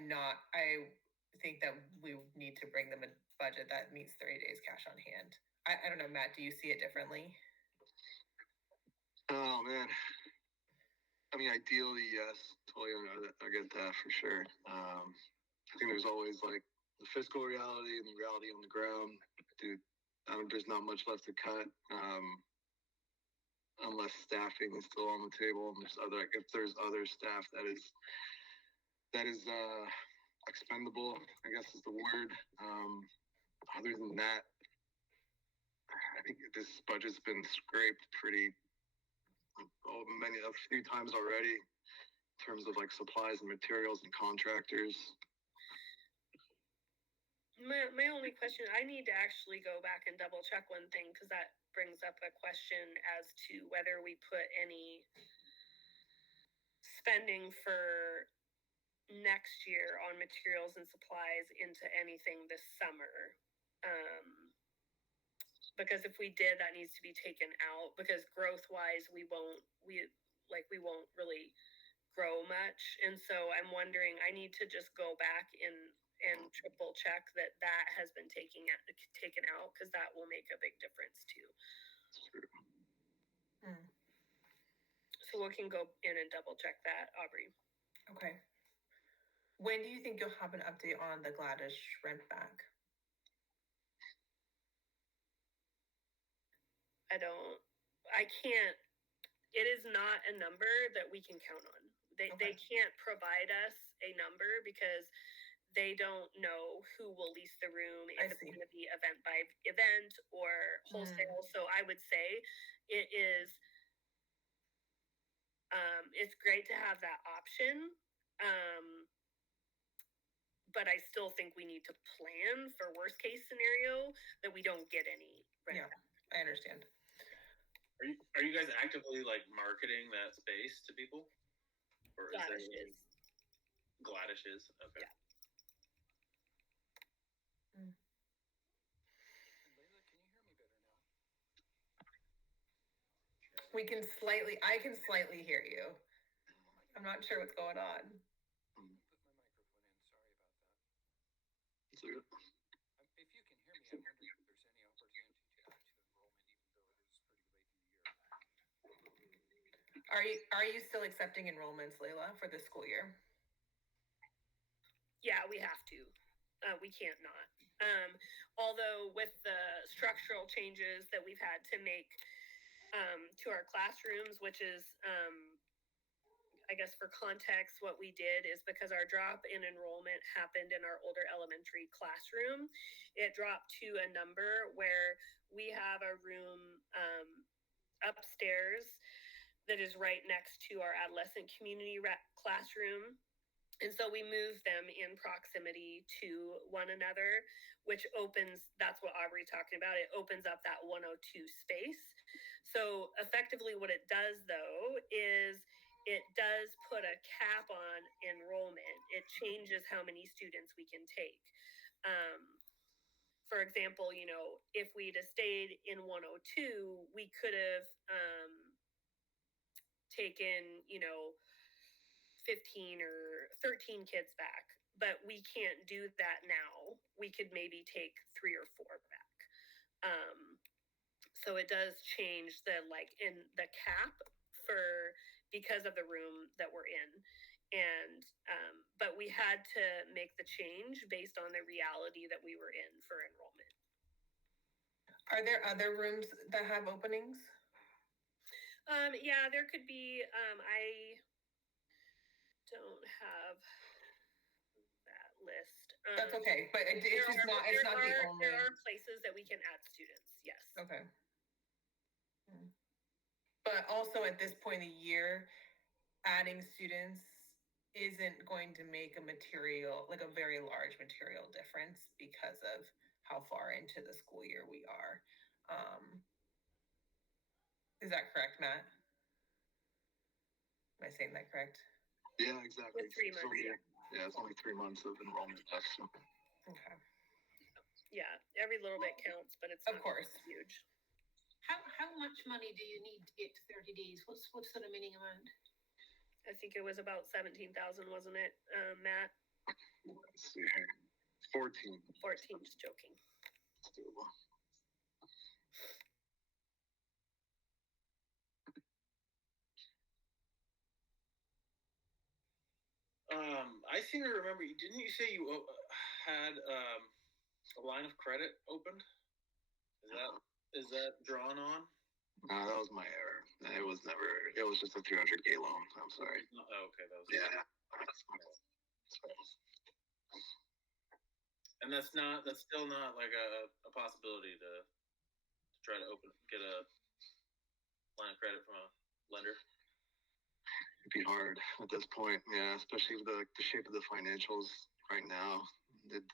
think that we need to bring them a budget that meets 30 days cash on hand. I don't know, Matt, do you see it differently? Oh man. I mean, ideally, yes, totally. I get that for sure. I think there's always like the fiscal reality and the reality on the ground. Dude, there's not much left to cut, unless staffing is still on the table. And if there's other staff that is expendable, I guess is the word. Other than that, I think this budget's been scraped a few times already in terms of like supplies and materials and contractors. My only question, I need to actually go back and double check one thing because that brings up a question as to whether we put any spending for next year on materials and supplies into anything this summer. Because if we did, that needs to be taken out because growth wise, we won't really grow much. And so I'm wondering, I need to just go back and triple check that has been taken out because that will make a big difference too. So we can go in and double check that, Aubrey. Okay. When do you think you'll have an update on the Gladys rent back? It is not a number that we can count on. They can't provide us a number because they don't know who will lease the room, if it's going to be event by event or wholesale. So I would say it is, it's great to have that option. But I still think we need to plan for worst case scenario that we don't get any rent back. I understand. Are you guys actively like marketing that space to people? Or Gladys is. Gladys is? Okay. Yeah. And Layla, can you hear me better now? I can slightly hear you. I'm not sure what's going on. Put my microphone in. Sorry about that. It's okay. If you can hear me, I'm wondering if there's any opportunity to add to enrollment, even though it is pretty late in the year. Are you still accepting enrollments, Layla, for this school year? Yeah, we have to. We can't not. Although with the structural changes that we've had to make to our classrooms, which is, I guess for context, what we did is because our drop in enrollment happened in our older elementary classroom, it dropped to a number where we have a room upstairs that is right next to our adolescent community classroom. And so we move them in proximity to one another, which opens, that's what Aubrey talking about, it opens up that 102 space. So effectively what it does though is it does put a cap on enrollment. It changes how many students we can take. For example, if we'd have stayed in 102, we could have taken, 15 or 13 kids back, but we can't do that now. We could maybe take 3 or 4 back. So it does change the in the cap because of the room that we're in. And but we had to make the change based on the reality that we were in for enrollment. Are there other rooms that have openings? Yeah, there could be. I don't have that list. That's okay, but it's just not. It's not the only. There are places that we can add students. Yes. Okay. But also at this point in the year, adding students isn't going to make a very large material difference because of how far into the school year we are. Is that correct, Matt? Am I saying that correct? Yeah, exactly. With 3 months. Yeah, it's only 3 months of enrollment left. So. Okay. Yeah, every little bit counts, but it's of course huge. How much money do you need to get to 30 days? What's the remaining amount? I think it was about 17,000, wasn't it, Matt? Let's see here. 14. 14, just joking. It's doable. I seem to remember, didn't you say you had a line of credit opened? Is that drawn on? No, that was my error. It was just a 300K loan. I'm sorry. Oh, okay, that was. Yeah. And that's still not like a possibility to try to get a line of credit from a lender. It'd be hard at this point, yeah, especially with the shape of the financials right now. It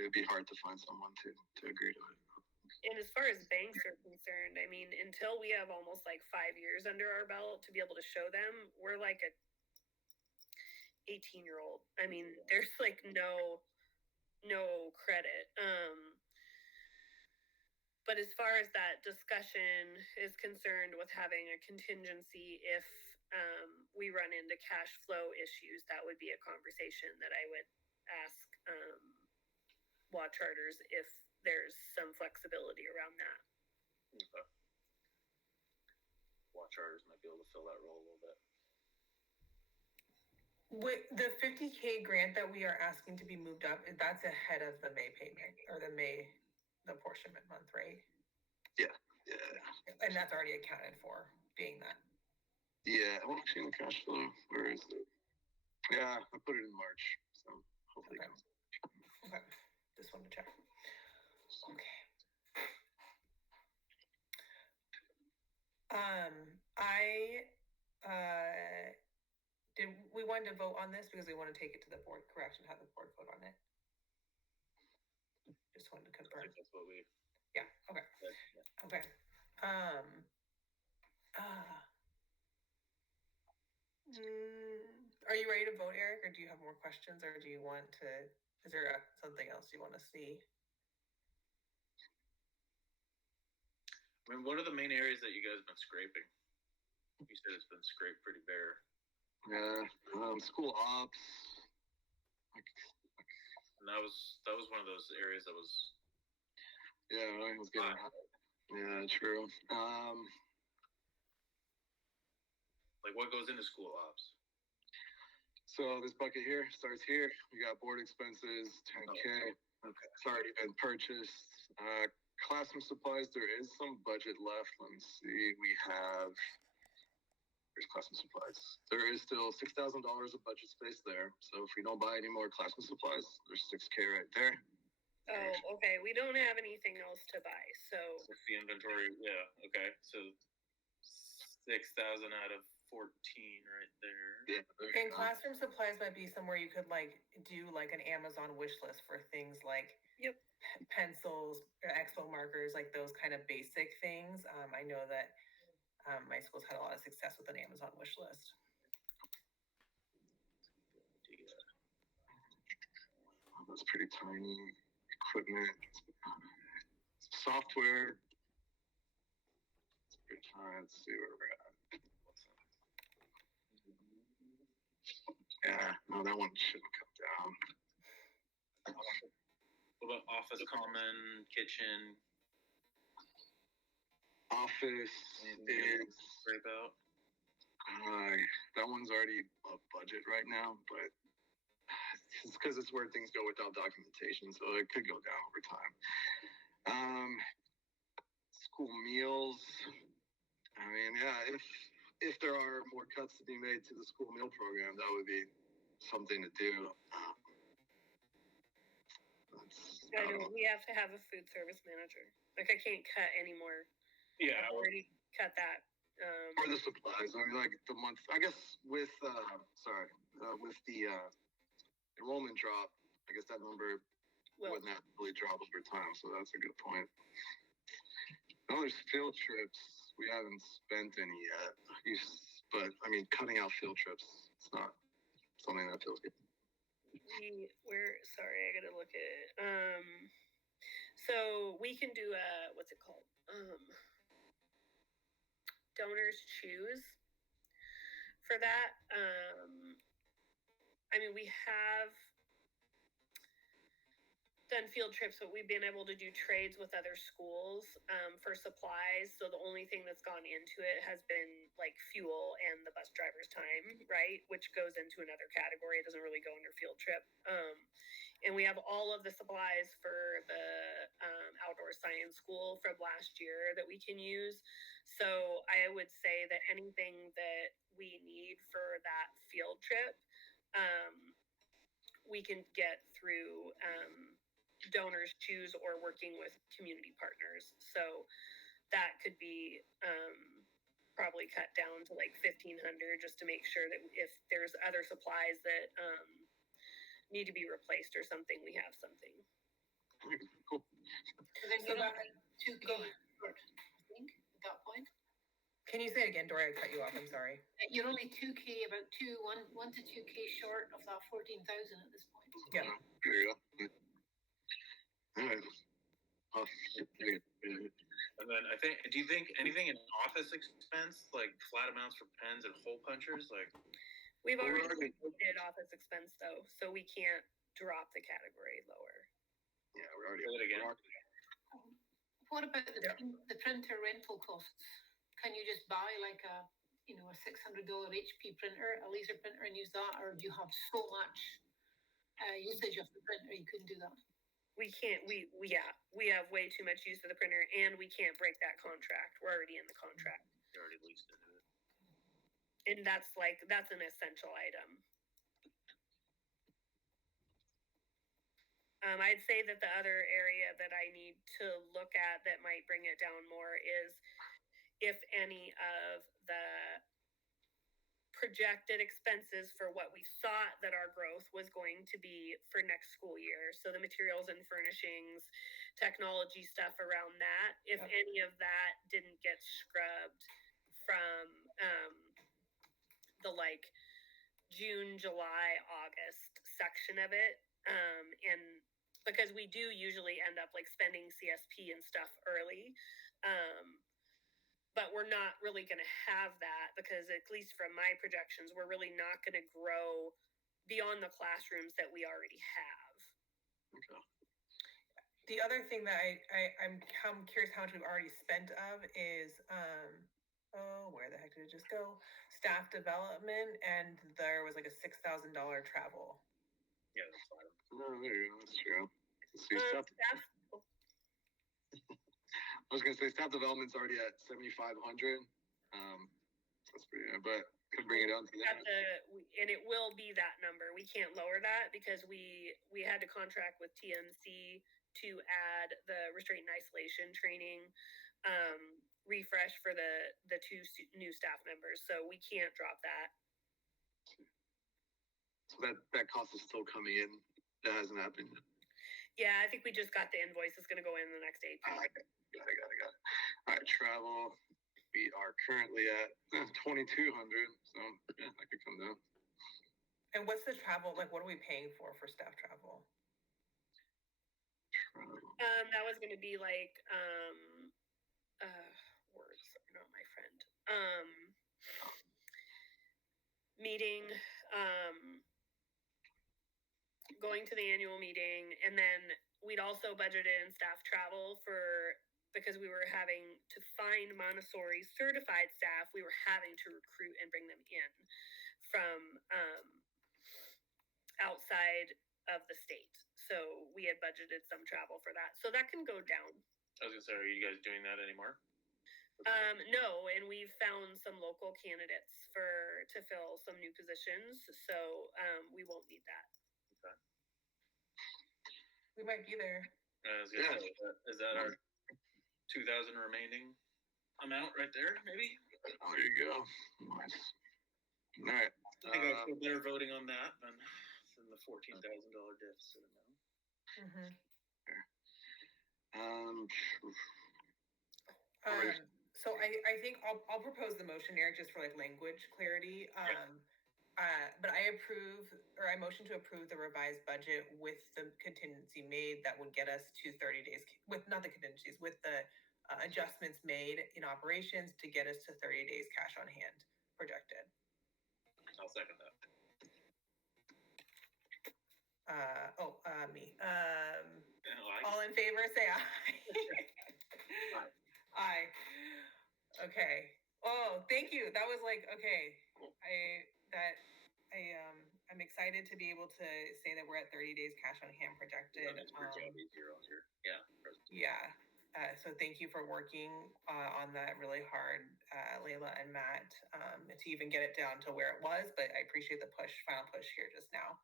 would be hard to find someone to agree to it. And as far as banks are concerned, I mean, until we have almost 5 years under our belt to be able to show them, we're like a 18-year-old. I mean, there's no credit. But as far as that discussion is concerned with having a contingency, if we run into cash flow issues, that would be a conversation that I would ask law charters if there's some flexibility around that. Okay. Law charters might be able to fill that role a little bit. With the 50K grant that we are asking to be moved up, that's ahead of the May payment or the apportionment month, right? Yeah. And that's already accounted for, being that. Yeah, well, actually, in the cash flow, where is it? Yeah, I put it in March, so hopefully. Okay. Just wanted to check. Okay. We wanted to vote on this because we want to take it to the board, correct, and have the board vote on it. Just wanted to confirm. That's what we. Yeah. Okay. Yeah. Okay. Are you ready to vote, Eric, or do you have more questions, or do you want to? Is there something else you want to see? I mean, what are the main areas that you guys have been scraping? You said it's been scraped pretty bare. Yeah, school ops. And that was one of those areas that was. Yeah, it was getting hot. Yeah, true. Like what goes into school ops? So this bucket here starts here. We got board expenses, 10K. Okay. It's already been purchased. Classroom supplies, there is some budget left. Let me see. Here's classroom supplies. There is still $6,000 of budget space there. So if we don't buy any more classroom supplies, there's 6K right there. Oh, okay. We don't have anything else to buy, so What's the inventory? Yeah, okay, so 6,000 out of 14 right there. Yeah, there you And go. classroom supplies might be somewhere you could like do like an Amazon wish list for things like Yep. pencils, expo markers, like those kind of basic things. I know that my school's had a lot of success with an Amazon wish list. Oh, that's pretty tiny. Equipment, software. It's pretty tiny. Let's see where we're at. Yeah, no, that one shouldn't come down. What about office common, kitchen? Office Anything is scrape out? that one's already a budget right now, but it's because it's where things go without documentation, so it could go down over time. School meals. I mean, yeah, if there are more cuts to be made to the school meal program, that would be something to do. I know we have to have a food service manager. Like I can't cut anymore. Yeah, I've already cut that. Or the supplies. I mean, like the month. I guess with with the enrollment drop, I guess that number wouldn't have really drop over time. So that's a good point. Oh, there's field trips. We haven't spent any yet. But I mean, cutting out field trips, it's not something that feels good. Sorry, I gotta look at it. So we can do what's it called? Donors choose for that. I mean, we have done field trips, but we've been able to do trades with other schools for supplies. So the only thing that's gone into it has been like fuel and the bus driver's time, right? Which goes into another category. It doesn't really go under field trip. And we have all of the supplies for the outdoor science school from last year that we can use. So I would say that anything that we need for that field trip, we can get through donors choose or working with community partners. So that could be probably cut down to like 1,500 just to make sure that if there's other supplies that need to be replaced or something, we have something. Cool. So then you're not like 2K short, I think, at that point. Can you say it again, Dory? I cut you off. I'm sorry. You're only 2K, about 1 to 2K short of that 14,000 at this point. Yeah. There you go. All right. And then do you think anything in office expense, like flat amounts for pens and hole punchers, like? We've already did office expense though, so we can't drop the category lower. Yeah, we already Say it again. What about the printer rental costs? Can you just buy like a $600 HP printer, a laser printer, and use that, or do you have so much usage of the printer you couldn't do that? We can't. We have way too much use of the printer, and we can't break that contract. We're already in the contract. You already leased into it. And that's an essential item. I'd say that the other area that I need to look at that might bring it down more is if any of the projected expenses for what we thought that our growth was going to be for next school year. So the materials and furnishings, technology stuff around that, if any of that didn't get scrubbed from the like June, July, August section of it. And because we do usually end up like spending CSP and stuff early. But we're not really going to have that because at least from my projections, we're really not going to grow beyond the classrooms that we already have. Okay. The other thing that I'm curious how much we've already spent of is where the heck did it just go? Staff development, and there was like a $6,000 travel. Yeah, that's fine. No, there you go. That's true. See, staff. I was gonna say staff development's already at 7,500. That's pretty good, but could bring it down to that. And it will be that number. We can't lower that because we had to contract with TMC to add the restraint and isolation training refresh for the two new staff members. So we can't drop that. So that cost is still coming in. That hasn't happened. Yeah, I think we just got the invoice. It's going to go in the next day. Got it. All right, travel. We are currently at 2,200, so yeah, that could come down. And what's the travel, like, what are we paying for staff travel? Travel. That was going to be like, words are not my friend. Meeting, going to the annual meeting, and then we'd also budgeted in staff travel because we were having to find Montessori certified staff. We were having to recruit and bring them in from outside of the state. So we had budgeted some travel for that. So that can go down. I was gonna say, are you guys doing that anymore? No, and we've found some local candidates to fill some new positions. So we won't need that. Okay. We might be there. Yeah. Is that our 2,000 remaining amount right there? Maybe. There you go. Nice. All right. I think I feel better voting on that than the $14,000 deficit amount. Mm-hmm. So I think I'll propose the motion, Eric, just for like language clarity. But I motion to approve the revised budget with the contingency made that would get us to 30 days with not the contingencies, with the adjustments made in operations to get us to 30 days cash on hand projected. I'll second that. Me. Aye. All in favor, say aye. Aye. Aye. Okay. Oh, thank you. That was like, okay. Cool. I'm excited to be able to say that we're at 30 days cash on hand projected. It's easier on here. Yeah. Yeah. So thank you for working on that really hard, Layla and Matt, to even get it down to where it was. But I appreciate the final push here just now.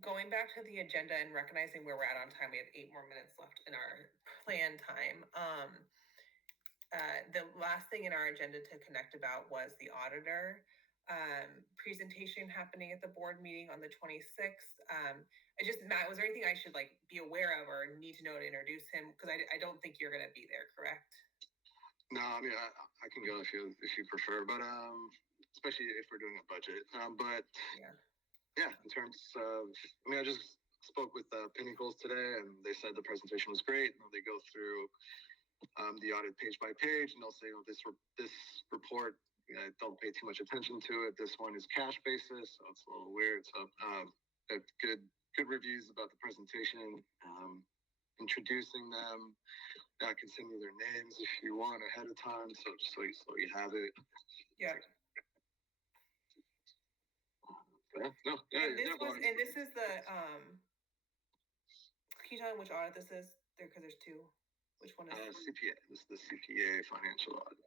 Going back to the agenda and recognizing where we're at on time, we have 8 more minutes left in our planned time. The last thing in our agenda to connect about was the auditor presentation happening at the board meeting on the 26th. Matt, was there anything I should like be aware of or need to know to introduce him? Because I don't think you're going to be there, correct? No, I mean I can go if you prefer, but especially if we're doing a budget. But yeah, in terms of, I just spoke with Pinnacles today, and they said the presentation was great. They go through the audit page by page, and they'll say, this report, don't pay too much attention to it. This one is cash basis, so it's a little weird. So good reviews about the presentation, introducing them. I can send you their names if you want ahead of time, so just so you have it. Yeah. And this is the can you tell me which audit this is? Because there's 2. Which one is CPA? This is the CPA financial audit.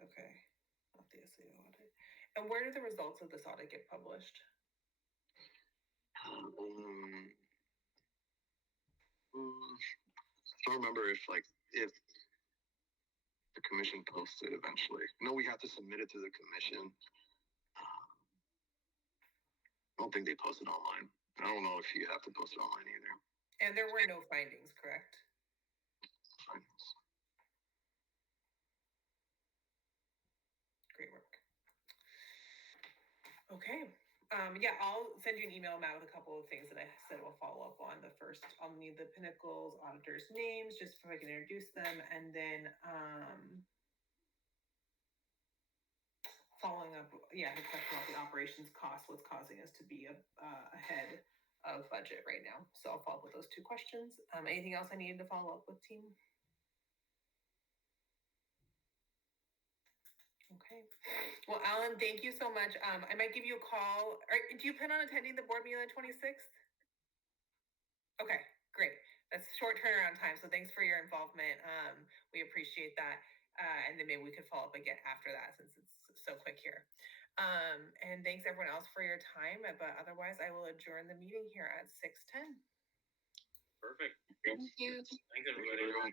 Okay, not the SAO audit. And where do the results of this audit get published? I don't remember if the commission posts it eventually. No, we have to submit it to the commission. I don't think they post it online. I don't know if you have to post it online either. And there were no findings, correct? Findings. Great work. Okay. Yeah, I'll send you an email, Matt, with a couple of things that I said we'll follow up on. The first, I'll need the Pinnacles auditors' names just so I can introduce them, and then following up, the question about the operations cost, what's causing us to be ahead of budget right now. So I'll follow up with those 2 questions. Anything else I needed to follow up with, team? Okay. Well, Alan, thank you so much. I might give you a call. Do you plan on attending the board meeting on the 26th? Okay, great. That's short turnaround time. So thanks for your involvement. We appreciate that. And then maybe we could follow up again after that since it's so quick here. And thanks everyone else for your time, but otherwise I will adjourn the meeting here at 6:10. Perfect. Thank you. Thanks, everybody.